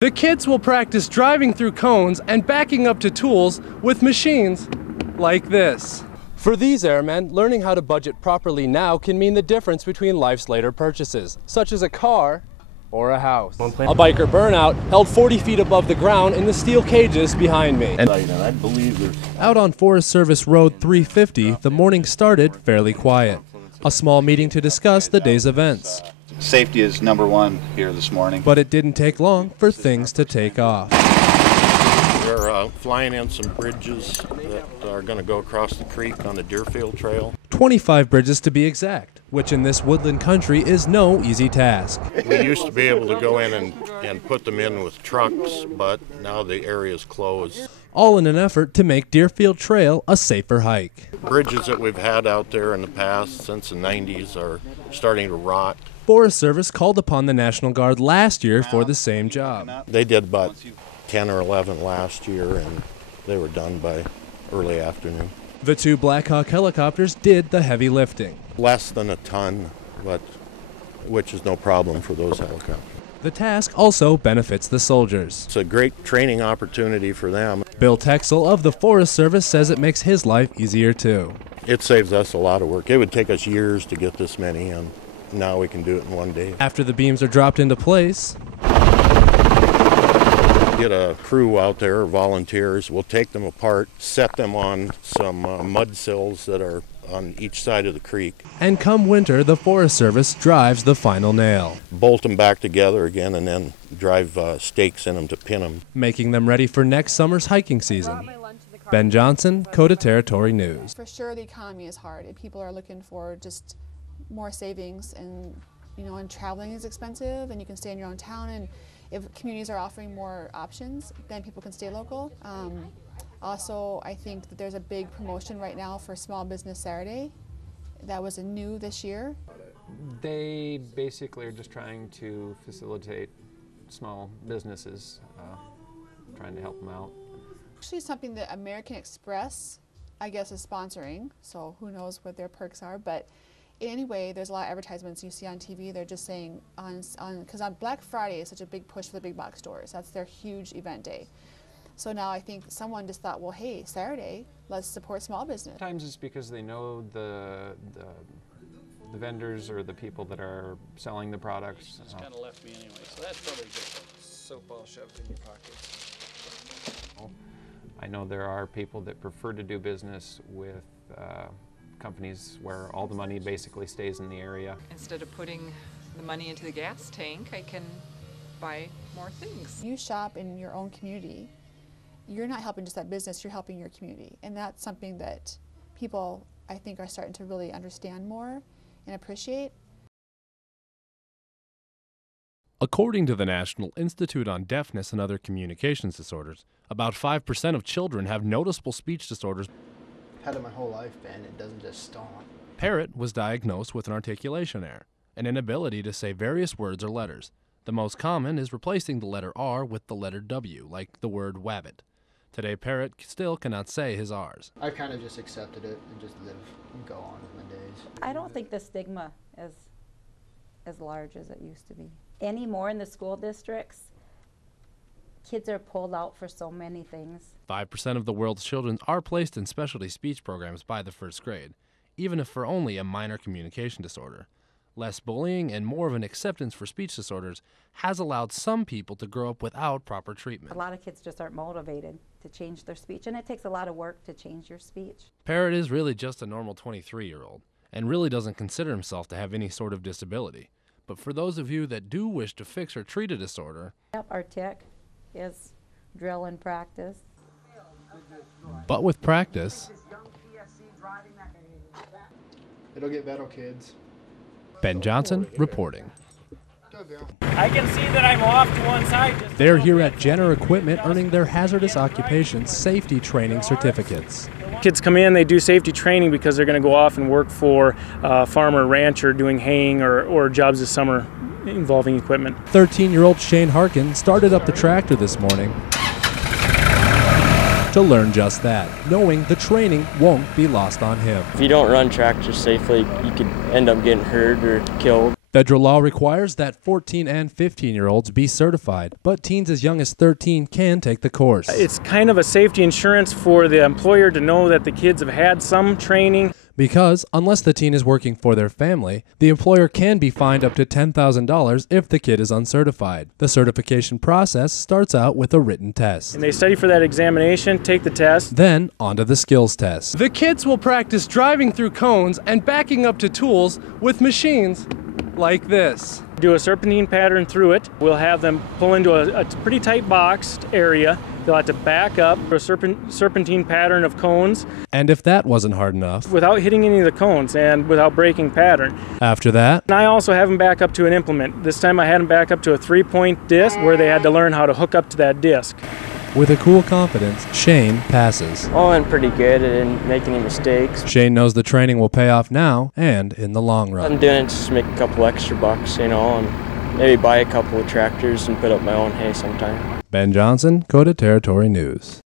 The kids will practice driving through cones and backing up to tools with machines like this. For these airmen, learning how to budget properly now can mean the difference between life's later purchases, such as a car or a house. A biker burnout held 40 feet above the ground in the steel cages behind me. And I believe there's... Out on Forest Service Road 350, the morning started fairly quiet. A small meeting to discuss the day's events. Safety is number one here this morning. But it didn't take long for things to take off. We're flying in some bridges that are going to go across the creek on the Deerfield Trail. 25 bridges to be exact, which in this woodland country is no easy task. We used to be able to go in and put them in with trucks, but now the area is closed. All in an effort to make Deerfield Trail a safer hike. Bridges that we've had out there in the past since the 90s are starting to rot. Forest Service called upon the National Guard last year for the same job. They did about 10 or 11 last year, and they were done by early afternoon. The two Black Hawk helicopters did the heavy lifting. Less than a ton, but which is no problem for those helicopters. The task also benefits the soldiers. It's a great training opportunity for them. Bill Texel of the Forest Service says it makes his life easier too. It saves us a lot of work. It would take us years to get this many, and now we can do it in one day. After the beams are dropped into place, get a crew out there, volunteers. We'll take them apart, set them on some mud sills that are on each side of the creek. And come winter, the Forest Service drives the final nail. Bolt them back together again and then drive stakes in them to pin them. Making them ready for next summer's hiking season. Ben Johnson, Dakota Territory News. For sure the economy is hard and people are looking for just more savings, and and traveling is expensive, and you can stay in your own town, and if communities are offering more options, then people can stay local. Also, I think that there's a big promotion right now for Small Business Saturday. That was new this year. They basically are just trying to facilitate small businesses, trying to help them out. Actually, something that American Express, I guess, is sponsoring, so who knows what their perks are, but anyway, there's a lot of advertisements you see on TV. They're just saying because on Black Friday is such a big push for the big box stores. That's their huge event day. So now I think someone just thought, well, hey, Saturday, let's support small business. Sometimes it's because they know the vendors or the people that are selling the products. It's kind of left me anyway, so that's probably good. Soap all shoved in your pockets. I know there are people that prefer to do business with companies where all the money basically stays in the area. Instead of putting the money into the gas tank, I can buy more things. You shop in your own community. You're not helping just that business, you're helping your community. And that's something that people, I think, are starting to really understand more and appreciate. According to the National Institute on Deafness and Other Communications Disorders, about 5% of children have noticeable speech disorders. I've had it my whole life, Ben. It doesn't just stop. Parrott was diagnosed with an articulation error, an inability to say various words or letters. The most common is replacing the letter R with the letter W, like the word wabbit. Today, Parrott still cannot say his R's. I've kind of just accepted it and just live and go on with my days. I don't think the stigma is as large as it used to be. Anymore in the school districts, kids are pulled out for so many things. 5% of the world's children are placed in specialty speech programs by the first grade, even if for only a minor communication disorder. Less bullying and more of an acceptance for speech disorders has allowed some people to grow up without proper treatment. A lot of kids just aren't motivated to change their speech, and it takes a lot of work to change your speech. Parrott is really just a normal 23-year-old and really doesn't consider himself to have any sort of disability. But for those of you that do wish to fix or treat a disorder, yep, our tick is drill and practice. But with practice, It'll get better, kids. Ben Johnson reporting. I can see that I'm off to one side. They're here at Jenner Equipment earning their hazardous occupations safety training certificates. Kids come in, they do safety training because they're going to go off and work for a farmer or rancher doing haying or jobs this summer involving equipment. 13-year-old Shane Harkin started up the tractor this morning to learn just that, knowing the training won't be lost on him. If you don't run tractors safely, you could end up getting hurt or killed. Federal law requires that 14 and 15-year-olds be certified, but teens as young as 13 can take the course. It's kind of a safety insurance for the employer to know that the kids have had some training. Because, unless the teen is working for their family, the employer can be fined up to $10,000 if the kid is uncertified. The certification process starts out with a written test. And they study for that examination, take the test. Then, onto the skills test. The kids will practice driving through cones and backing up to tools with machines like this. Do a serpentine pattern through it. We'll have them pull into a pretty tight boxed area. They'll have to back up a serpentine pattern of cones. And if that wasn't hard enough, without hitting any of the cones and without breaking pattern. After that, and I also have them back up to an implement. This time I had them back up to a 3-point disc where they had to learn how to hook up to that disc. With a cool confidence, Shane passes. Oh, I'm pretty good. I didn't make any mistakes. Shane knows the training will pay off now and in the long run. I'm doing it just to make a couple extra bucks, you know, and maybe buy a couple of tractors and put up my own hay sometime. Ben Johnson, Dakota Territory News.